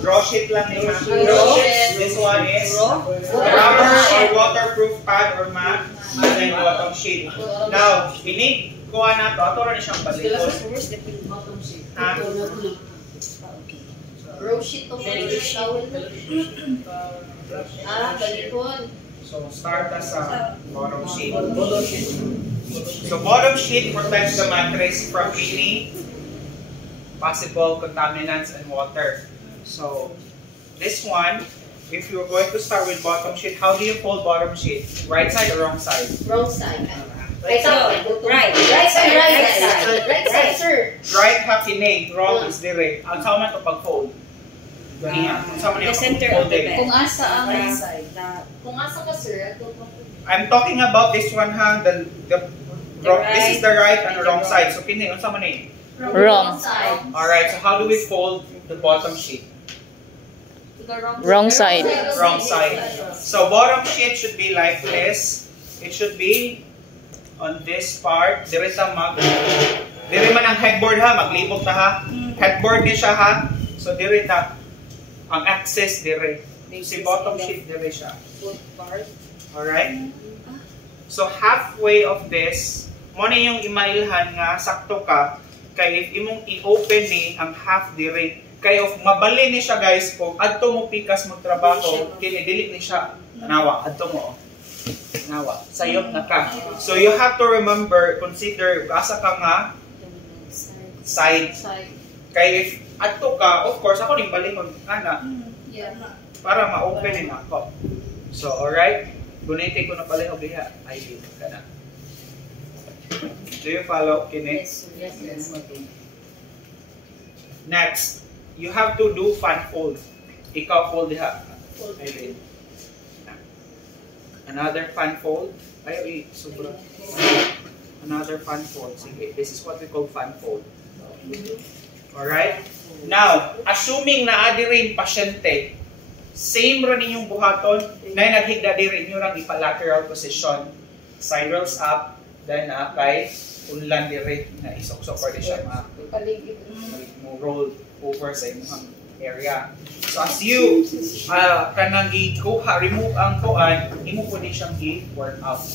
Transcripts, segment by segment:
Draw sheet lang ni ma'am. This one is rubber or waterproof pad or mat. And then bottom sheet. Now, ini kuha na to. Ato rin siyang balikon. Row sheet to towel. Balikon. So, start na sa bottom sheet. So, bottom sheet protects the mattress from any possible contaminants and water. So, this one, if you're going to start with bottom sheet, how do you fold bottom sheet? Right side or wrong side? Wrong side. Right side. Right side, sir. Right ha kini, wrong is dire. Ang sama man to pag-fold. Ganiya. Ang sama niya The center of the bed. Kung asa ang right side. Kung asa ka, sir, I'm talking about this one ha, this is the right and the wrong side. So kini, ang sama ni? Wrong. Alright, so how do we fold the bottom sheet? Wrong side. Wrong side. So bottom sheet should be like this. It should be on this part. Dire man ang headboard ha, maglibog ta ha. Headboard ni siya ha. So dire ta ang axis dire. Si bottom sheet dire siya. Alright? So halfway of this, mo na yung imailhan nga sakto ka kay if imong i-open ni ang half dire. Kaya if mabali ni siya guys po, adto mo pikas magtrabaho, kini dili ni siya nawa, adto mo. Nawa, sayop na ka. So you have to remember, consider, asa ka nga side. Kaya if adto ka, of course, ako ning balihon, ana, para ma-open ni ako. So, alright, gunite ko na palihog diha, ideal ka na. Do you follow, kini? Yes. Next, you have to do fan fold. Ikaw fold diha. Aileen. Another fan fold. Ay, sobra. Another fan fold. Sige, this is what we call fan fold. Alright? Now, assuming na adi rin pasyente, same rin ninyong buhaton, na naghigda di rin nyo rang ipa-lateral position. Side rolls up, then kay unlan di rin na isok-sok di siya roll over sa inyong area. So as you kanang i-kuha, remove ang kuan, imo po din siyang i-work out.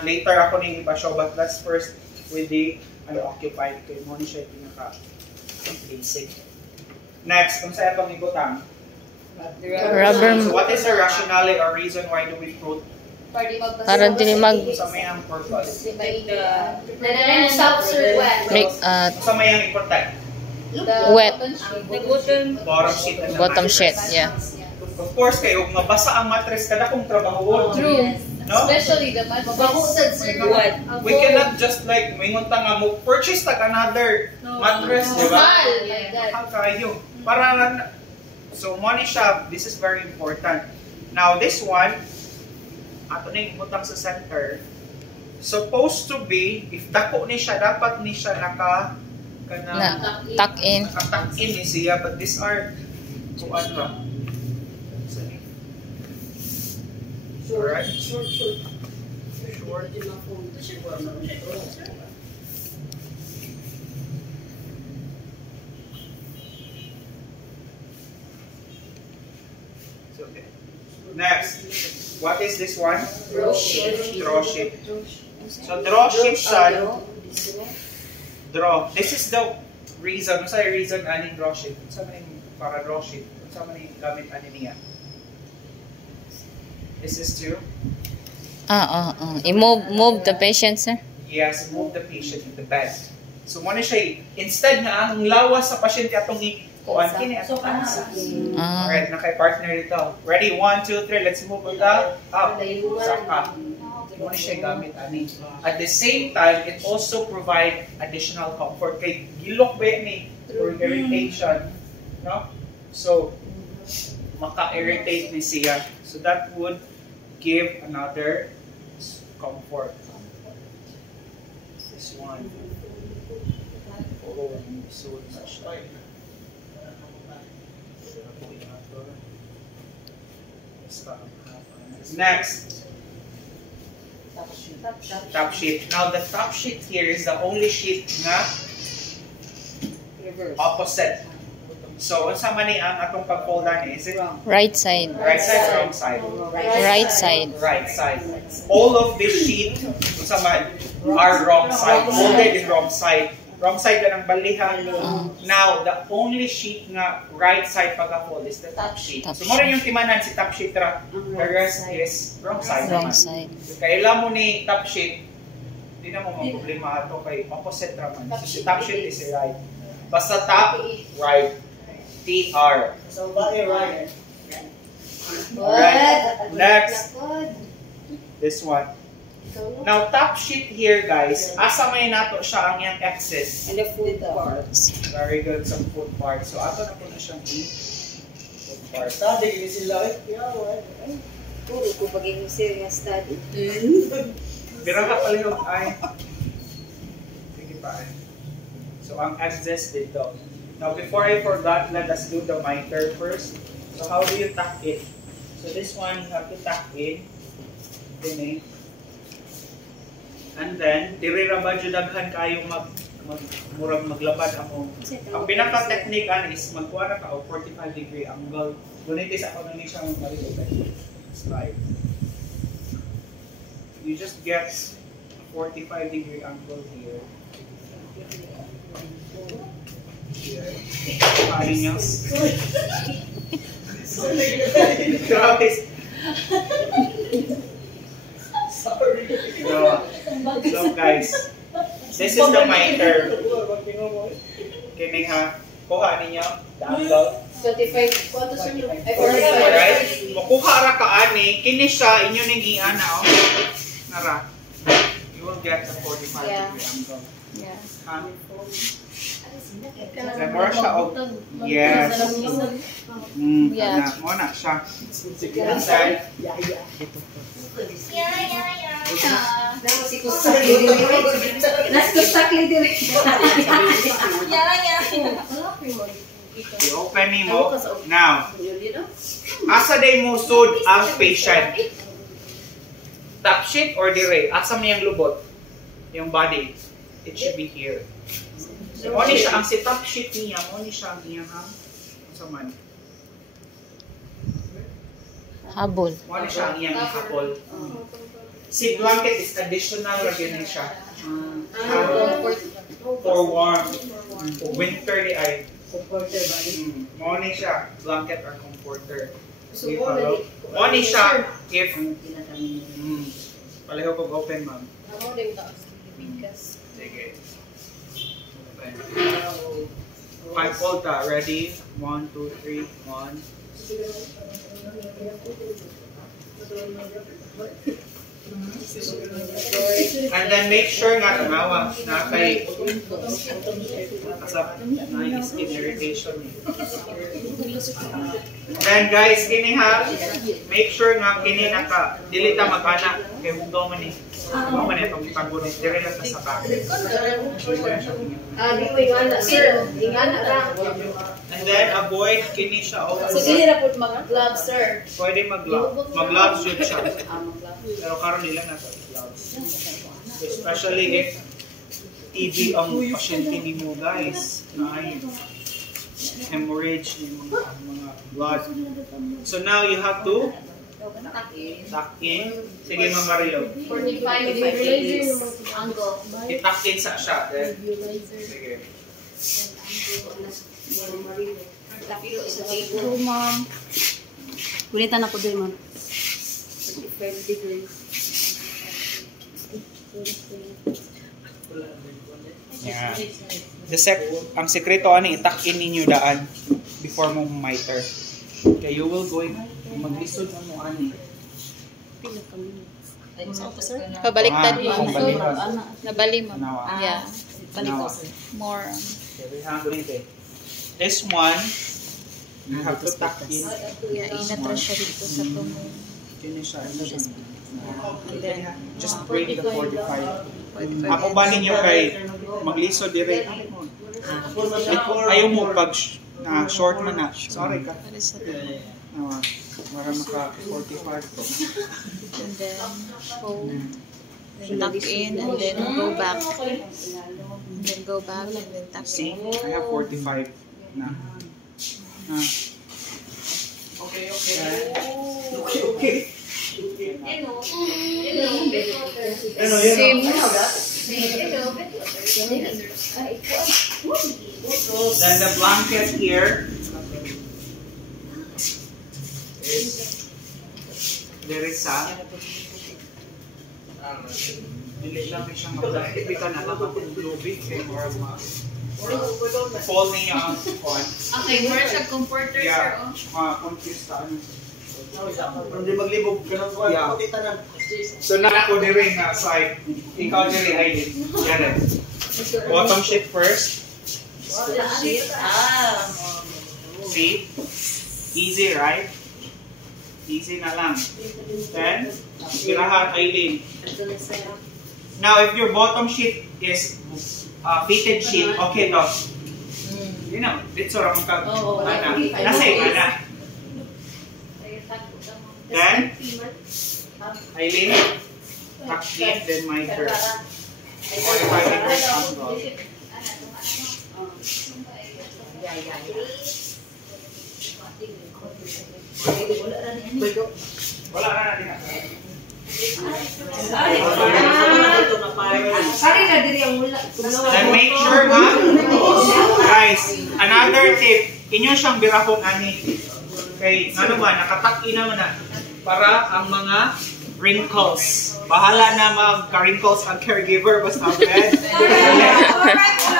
Later ako nang ipa-show, but let's first with the occupied kay mo ni siya pinaka-basic. Next, kung sa itong ibutang, Rubber. so what is the rationale or reason why do we put Para din sa may ang purpose? Sa may ang i-protect? wet. Bottom sheet and the Bottom sheet, mattress. yeah. Of course, kayo, mabasa ang mattress, kada kong trabaho. True. No? Especially the mattress. We cannot just like, mayroon ta nga mo, purchase tag another mattress, di ba? Mahal kayo. Para, so money shop, this is very important. Now, this one, ato na yung imutang sa center, supposed to be, if dako ni siya, dapat ni siya tuck in. Naka-tuck in ni siya, but these are, kuan ba? Alright? Short. Okay. Next, what is this one? Draw sheet. Draw sheet. So draw sheet son. Draw. This is the reason. Ano sa reason aning draw sheet? Sa maning para draw sheet? Sa maning gamit ani niya? This is to I-move the patient, sir. yes, move the patient in the bed. So mo na siya instead nga ang lawas sa pasyente atong kuan kini ato kanasa. Alright, nakay-partner dito. Ready? 1, 2, 3. Let's move it up. Saka. Mo na siya gamit ani. At the same time, it also provide additional comfort kay gilok ba ni or irritation, no? So maka-irritate ni siya. So that would give another comfort. This one. Oh, so much like. Next, top sheet. Now the top sheet here is the only sheet na opposite. So, unsa man ni ang atong pag-foldan is it Right side. right side or wrong side? Right side. Right side. All of this sheet, unsa man, are wrong side. Folded in wrong side. Wrong side ka ng balihan. Now, the only sheet nga right side pagka-fold is the top sheet. Top So, mo rin yung timanan si top sheet ra. The rest is wrong side. Wrong naman. side. Kailan mo ni top sheet, hindi na mo problema ito kay opposite raman. So, si top sheet is right. Basta top, right. TR. So, body right. Right. Next. This one. Now, top sheet here, guys. Asa may nato siya ang yung axis. And the food part. Very good sa foot part. So, ato na po na siyang foot part. Study, ini sila. Yeah, right. Puro ko pagiging serious study. Pero kapalihog ay. Sige pa ay. So, ang axis dito. Now, before I forgot, let us do the miter first. So, how do you tuck it? So, this one, you have to tuck in. Dinig. And then, diri ra ba daghan kayo murag maglabad ako. Ang pinaka-technique is magkuha na ka og 45-degree angle. Gunitis ako na ni siya malilog. Slide. You just get a 45-degree angle here. Here. Kaya niyo. Guys. Sorry. So guys, this is the miter. Kini ha. Kuha ninyo. The angle. 25. Kwanto sir? Ay, 45. Alright? Makuha ra ka ani. Kini siya inyo ning giana oh. Nara. You will get the 45-degree angle. Yeah. Ha? More siya og yes. Yeah. Mo na siya. Inside. I-open ni mo. Now, asa day mo sud ang patient? Top sheet or dire? Asa mo yung lubot? Yung body. It should be here. Mo ni siya ang si top sheet niya, mo ni siya ang iyang sa man. Habol. Mo ni siya ang iyang couple. Si blanket is additional lagyan siya. For warm. For winter di ay. Comforter ba? Mo ni siya blanket or comforter. So, Mo ni siya if paleho kog open ma'am. Ako din ta. Bigas. Sige. Open. 5 volta. Ready? 1, 2, 3, 1. And then make sure nga tanawa na kay kasap na skin irritation eh. Then guys, kini ha, make sure nga kini naka dili ta magana kay hugaw man ni. Mo man itong ipagunit dire lang sa back. Di ko ingana sir. Ingana ra. And then avoid kini siya So, also. dili na po mag-gloves sir. Pwede mag-glove. Mag-gloves yun siya. Pero karon nila na to gloves. Especially if TB ang pasyente nimo guys na ay hemorrhage ng mga blood. So now you have to tuck in. Sige Ma'am Mario. 45 degrees angle. I-tuck in sa siya. Then, sige. Ma'am. Kulitan ako din, ma'am. 45 degrees. Yeah. Ang sekreto ani i-tuck in ninyo daan before mo miter. Kaya you will going maglisod na mo ani. Pabaliktad Ah, mo. pabaliktad. Nabali mo. Tanawa. Yeah. Tanawa. More. Okay, we have it. This one, you have to tuck in. Yeah, inatra siya dito sa tumo. Finish siya. And then, just bring the 45. Ako ba ninyo kay magliso dire? Ayaw mo pag na short man na. Sorry ka. Para maka 45 to. And then fold. Tuck in and then go back. Then go back and then tuck See, in. I have 45 na. Okay, okay. Okay. Same. Then the blanket here is there is a dili lang siya mag-blanket ka na lang ang lubig or fall niya ang kuwan. Okay, more siya comforter, Yeah. sir. Confused ka ano. Hindi maglibog, ganun ko. Yeah. Puti tanan. So na ako diri nga side. Ikaw diri Aileen. Yan. Bottom sheet first. See? Easy, right? Easy na lang. Then, pirahan Aileen. Now, if your bottom sheet is fitted sheet, okay to. You know, dito ra ka. Ana. Nasa ana. Then, Aileen, tuck in, then my turn. 45 degrees angle. Wala na din. Then make sure ha, guys, another tip, inyo siyang birahong ani. Kay ano ba, nakatak-in naman na para ang mga wrinkles. Bahala na magka-wrinkles ang caregiver basta bed.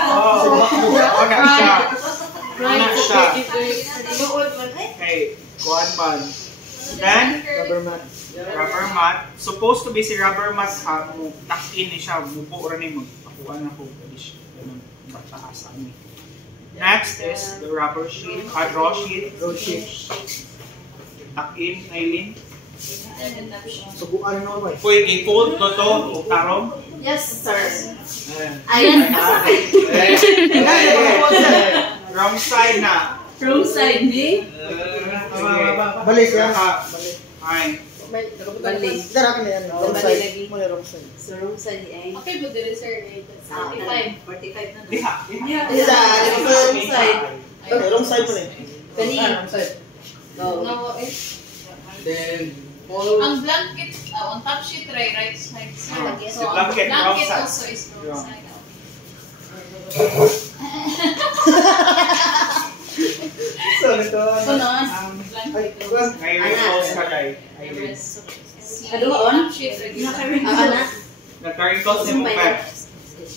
Oh, na siya. Ano siya? Okay, kuhan man. Then, rubber mat. Supposed to be si rubber mat ha, mo tak-in ni siya, mupo ra ni magpakuan ako pwede siya. Ganun, pagtaas ani. Next is the rubber sheet, draw sheet. Tak-in, Aileen. Subukan mo ba? Pwede i-fold to o tarong. Yes, sir. Ayan. Wrong side na. Wrong side ni? Balik yan. Ay. Balik. Dara ka na yan. Wrong side. Mo yung wrong side. So wrong side ni ay. Okay, but there is sir. 45. 45 na. Diha. Isa. Wrong side. Wrong side mo na eh. Kani. Wrong side. Go. No, eh. Then, Ang blanket, on top sheet, right side. The blanket, wrong side. also is wrong side. so ito. Kunon. Ay, kuwan. May wrinkles ka kay Aileen. Kaduon. Sheet, Ana. Nagka-wrinkles ni mong bed.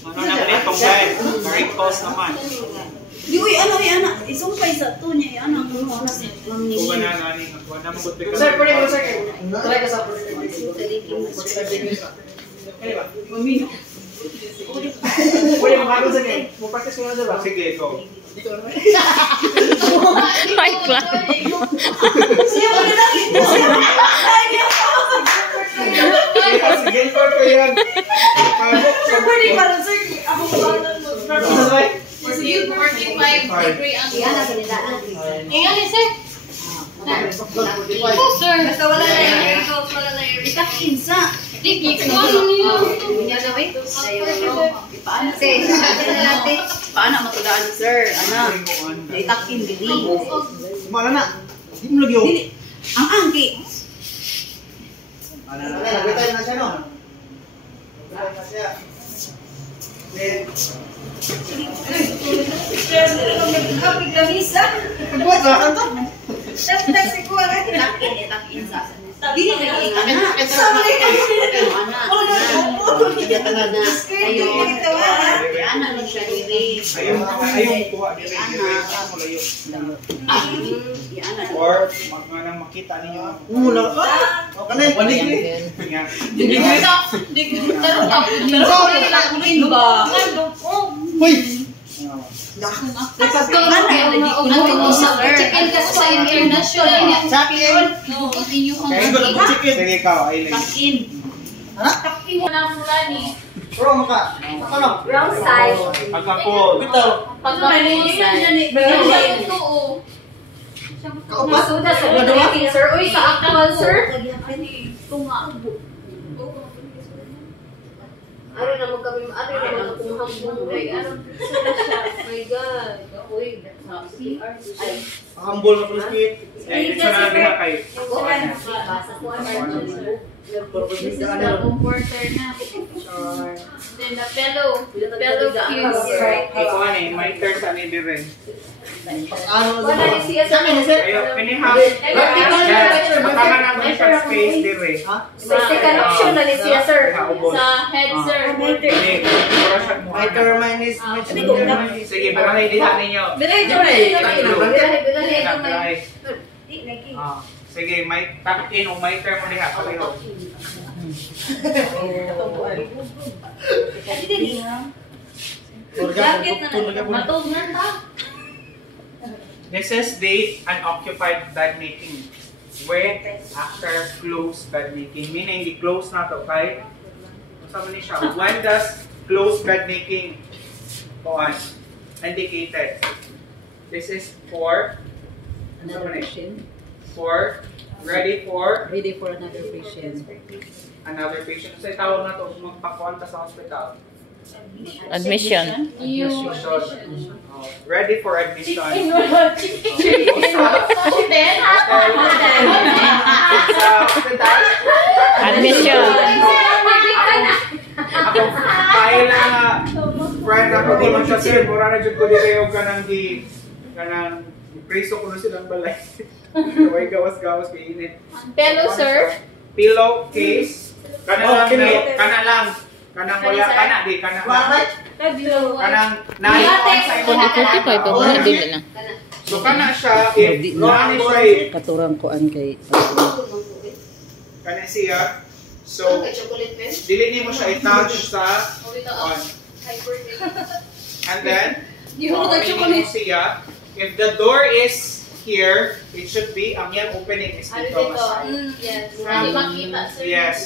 Ano naman itong bed? Nagka-wrinkles naman. Di uy ana. Isumpay sa to niya ana. Kuno na si Mami. Kuha na nani. Kuha na mo ka. Sir, pwede ko sir. Try ka sa 45 degrees. Pwede ba? Mami. Pwede mo sa game. Mo practice mo na diba? Sige, go. Dito na. My God. Siya mo na lang. Sige, ko yan. Pwede para sir. Ako ba? Is you 45-degree angle? Yan, nasa nilaan. Ingat ni sir. Sir. Basta wala na yung wrinkles, wala na yung Itakinsa. Digi, kuha niyo. Yan na, wait. Paano? Okay, sabi na natin. Paano matudaan sir? Ana. Itakin gidi. Mana na. Di mo lagi Dili. Ang angki. Nagwitay na siya no. Nagwitay na siya. Then, Kapag kamisa. pagbuhat ka kanto. Tapos siguro itakin sa. Dili na ana. Sama ni ana. Ana. Ayo. Ana lang siya diri. Ayaw kuha diri. Mo layo. Ana. Or nang makita ninyo. Muna ka. O kanay. Nga. Digi, tarong ako. Ano ba? Hoy. Chicken ka sa international. Chicken. Bukod ninyo ang Kaya ko lang chicken. Sige ikaw, Aileen. Takin. Ano? Wala mula ni. Wrong ka. Ano? Wrong side. Pagka-cool. Bitaw. Kaupat. Suda sa meeting, sir. Uy, sa actual, sir. Ari naman kami, ari naman akong hambong. Like, ano, sila siya. My God. Uy, ay, Humble na plus kit. Dito na lang diha kay. ako, basa ko, This is the comforter na. Then the pillow cubes. Ito ani, may turn sa ni dire. Ano Wala ni siya sa akin. Ayo, kiniha. Tama na mo sa space dire. May second option na ni siya, sir. Sa head, sir. Ini, orasyon mo. My termine is Sige, barahay diha ninyo. Barahay. Sige, may tap in o may term mo diha pareho. Matog na ta. This is the unoccupied bed making. With after closed bed making. Meaning, the close na to, okay? Sabi ni siya, when does closed bed making go on? Indicated. This is for Another patient. ready for Ready for another patient. another patient. So, tawag na to magpakuan ka sa hospital. Admission. Oh, ready for admission. Admission. Ako, kaya na friend ako di man siya sir, mura na dyan ko direo ka nang preso ko na silang balay. Kaway gawas-gawas kay init. Pillow, sir. Pillow case. Kana lang, pillow. kanang wala, kana di, kanang Pillow. kanang nai Kuti pa ito ba dili na. So kana siya, if nani siya, Katurang koan kay kana siya, so dili ni mo siya i-touch sa on. And then, opening mo siya. If the door is here, it should be, ang yan opening is dito. Yes. Hindi makita, sir. Yes.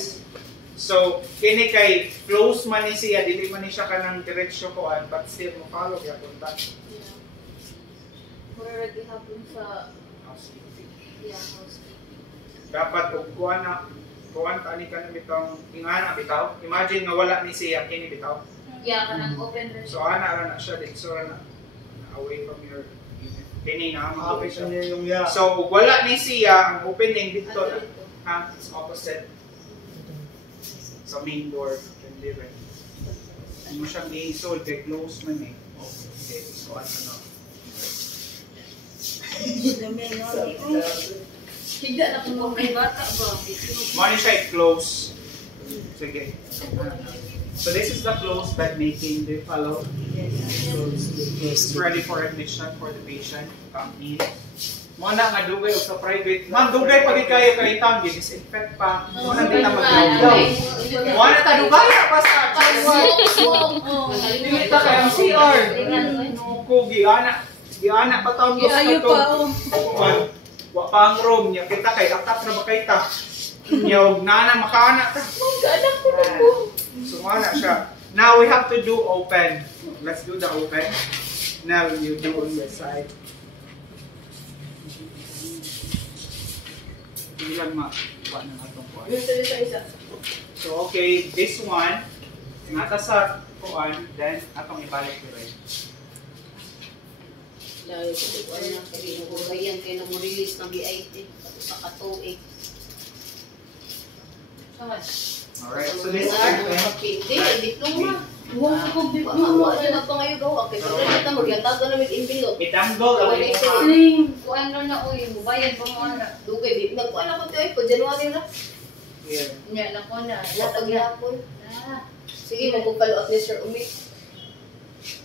So, kini kay close man ni siya, dili man ni siya kanang diretsyo koan, but still mo follow ya punta. Already hapon sa Housekeeping. housekeeping. Dapat og kuan ta ni kanang bitong ingana bitaw. Imagine nga wala ni siya kini bitaw. Yeah, kanang open rin. So ana ra na siya dito so na away from your kini na ang Makapit operation. niya yung ya. So wala ni siya ang opening dito na. Ha, it's opposite. Sa main door can live it. Ano mo siyang i-sold kay close man eh. Okay, so ano. Higda na kung may bata ba? Money siya close. Sige. So this is the close bed making. Do you follow? It's ready for admission for the patient. Come in. Mga na nga dugay o sa private. Ma'am, dugay pa rin kayo kay Tang. Disinfect pa. Mga na din na mag-daw. Mga na dugay pa sa Dili ta kay ang CR. Nuko, giana pa taon gusto ito. Wa pa ang room niya. Kita kay atap na ba kay ta? Nyog na makana ta. Mag-anak ko na po. So na siya. Now we have to do open. Let's do the open. Now you do on the side. Ilan ma? Kuha na natong kuha. So okay, this one nata sa kuan, then atong ibalik ko rin. Dahil ko na kaya kay na mo release ng BIT sa katuig. Alright, so this is diploma. Wala ko diploma. Wala pa ngayon gawa kay pero kita magyatag na mig envelope. itanggol ang Kuan na na uy, mubayad pa mo ana. Dugay di nagkuan ako tayo po January na. here. Nya na ko na. Latag yapon. Sige magpapalo at ni Sir Umi.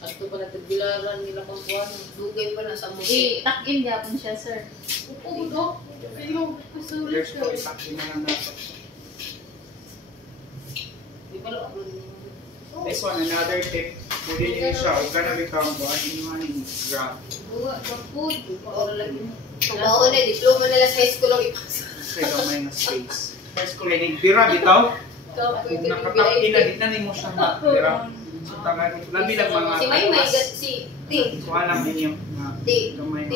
Ato pa natagbilaran nila kung kuan. Dugay pa na sa mo. I-tuck-in gyapon siya, sir. Upo do. Pero kusulit There's ka. no itakti na lang natin. Di pa lo This one, another tip. Pwede nyo siya. Huwag ka na bitaw ang buwan. Inuhan yung grab. Buwa ka food. Oro lagi. Ang baon na diploma nila sa high school ang ipasa. Kasi gamay na space. First ko lang pira bitaw. Kung nakatapin na, di na mo siya pira. So, taga dito. Labi lang mga Si Maymay si Ting. kuha lang ninyo na gamay na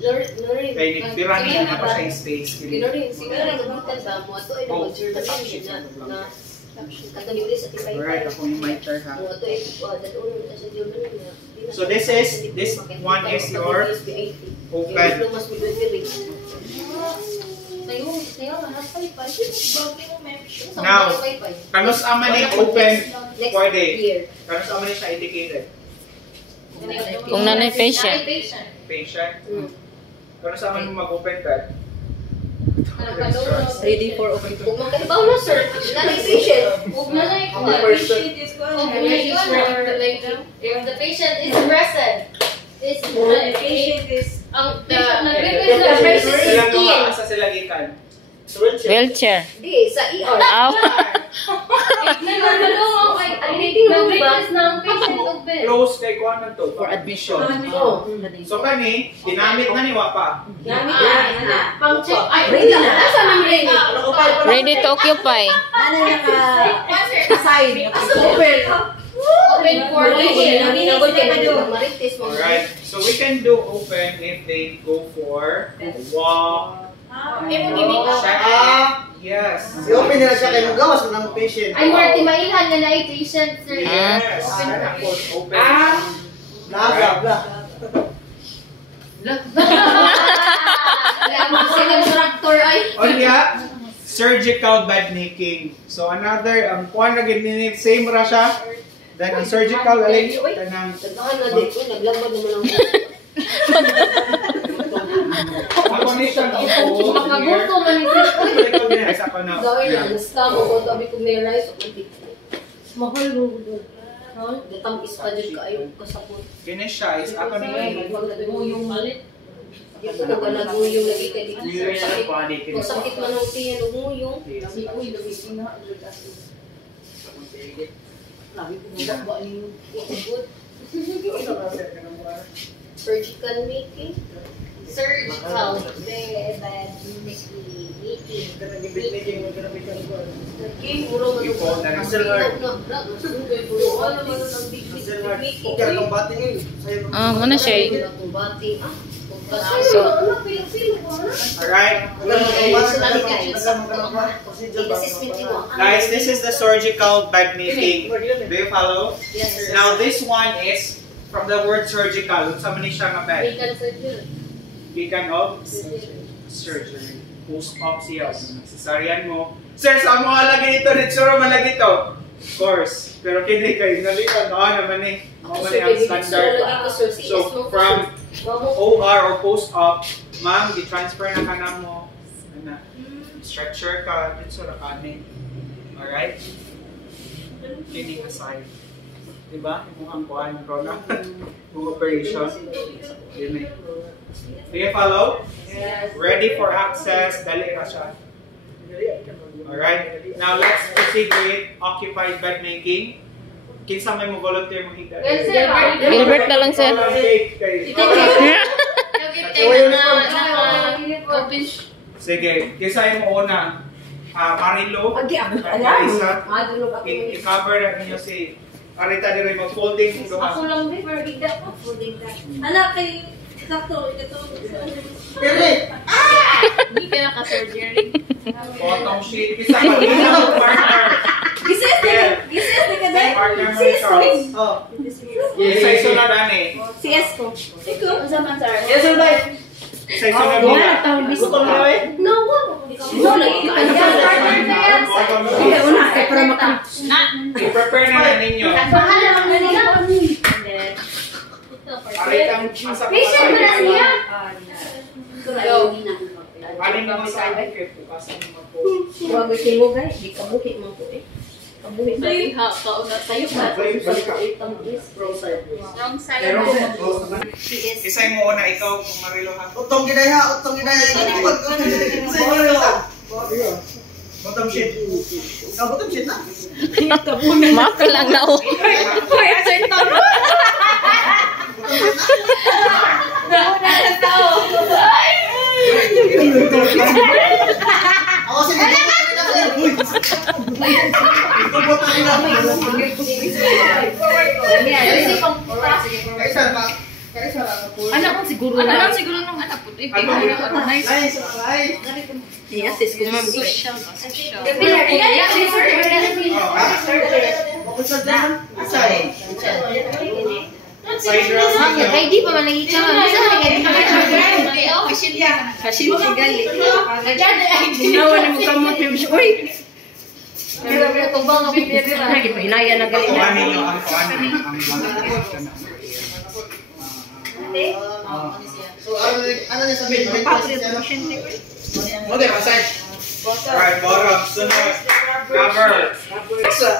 Lorin. kaya nagpira niya na pa siya yung space. Lorin, sige na nagbutan ba mo ato ay Oh, nag-sure tapos na siya na Kato ni Ulis at ipay. Alright, ako yung miter ha. Ito ay dadulong na sa German. So this one is your open. Now, kanus aman ni open pwede. Kanus aman ni siya indicated. Kung nanay patient. Patient. Kanus aman mo mag-open ka. Ready for open. Kung magkaibaw na sir, nanay patient. Huwag na lang Ang patient is if the patient is present, the patient is ang patient nag-request na person is Silang ill. mga sa silagitan. Wheelchair. Di, sa ER. Aw. Nag-request ng patient of bed. Close kay kuha na to for admission. So kani, ginamit na ni Wapa. Pang-check. Ay, Ready na. Asa nang ready? Ready to occupy. ano naka-assign. Open for patient. Alright, so we can do open if they go for walk. Yes. I-open nila siya kayo gawas ng patient. Ay, Marty, mailhan na na ay patient, sir. Yes. Open. Blah, blah, blah. On ya, surgical bed making. So another, kuha na gini, same ra siya. Then ang surgical, alin, tanang, Naglambad naman ang condition of food Makagusto man ni sir. Recognize ako na. gawin na. Nasta mo ko, tabi ko may rice o kunti. Mahal mo doon. Datang ispadyan ka ayaw kasapot. Kini siya is ako na Yung malit. Yung ko na naguyong lagi kay dito. Clear sa body. Kung sakit man ang tiyan, umuyong. Sabi ko, ilagay na. Sabi ko, ba yung ikot? Surgical making. Surgical. King, muro man Ipon na rin. Okay, itong bati ngayon. Ah, muna siya eh. So, Alright. Guys, this is the surgical bed making. Do you follow? yes, sir. Now this one is from the word surgical. Sa man siya nga bed. Gikan of surgery. Post-op siya. Cesarean mo. Sir, saan mo lagi ito? Ritsuro man lagi ito. Of course. Pero kini kayo. Nalitan. Naman eh. Naman eh ang standard. So, from OR or post-op, ma'am, di-transfer na ka na mo. Ano, structure ka. Dito sa kanin. Alright? Kini aside. Diba? Mukhang kuhaan ng corona. Kung operation. Yun eh. Do you follow? Yes. Ready for access. Dali ka siya. Alright? Now, let's proceed with occupied bed making. Kinsa may mo volunteer mo higa? Gilbert na lang, sir. Sige, kinsa mo una? Marilo? Marisa? I-cover na ninyo si Arita din mag-folding mo Ako doon. lang din, pero higda ko. Anak, kay sakto, ito. Hindi ka naka-surgery. Bottom sheet. Kinsa ka rin ang partner. Gises ni ka dahil. Partner mo Si ni Esko. Charles. Oh. Isa iso na dani. Si Esko. Ikaw? Yes, sir, bye. Isa iso na muna. Gutom na eh. No, no, lagi ka na. Para maka. I-prepare na ninyo. Bahala lang na nila. Aritang asa pa Patient mo na siya. Alin mo sa certificate bukasan mo po. Huwag mo guys, di kabuhi mo ko eh. Kabuhi mo. Ay, ha, kauna tayo ba? Balik ka. Wrong side. Pero mo. isay mo una ikaw kung marilo ha. Utong gidaya, utong gidaya. Bottom sheet. Ikaw, bottom sheet na. Mako lang na oh. Ako sige. Uy. Bottom na. Kaisa na. Kaisa na. Anak ko siguro Ano na. lang siguro nung anak po. Ano? Nice. Nice, ay. Yes, sis ko ma'am. Social. Social. Makusad naman. Asay. Side round. Ay, di pa man nangita ma'am. Saan man nangita? Kasi si gali. Ginawa na mo kamot yung uy. Pero tubang ang bibira. Inaya na gali na. Kuhanin nyo ang kuhanin. So, ano niya sabihin? Okay, massage. Alright, bottom. Sunod. Cover. Sa...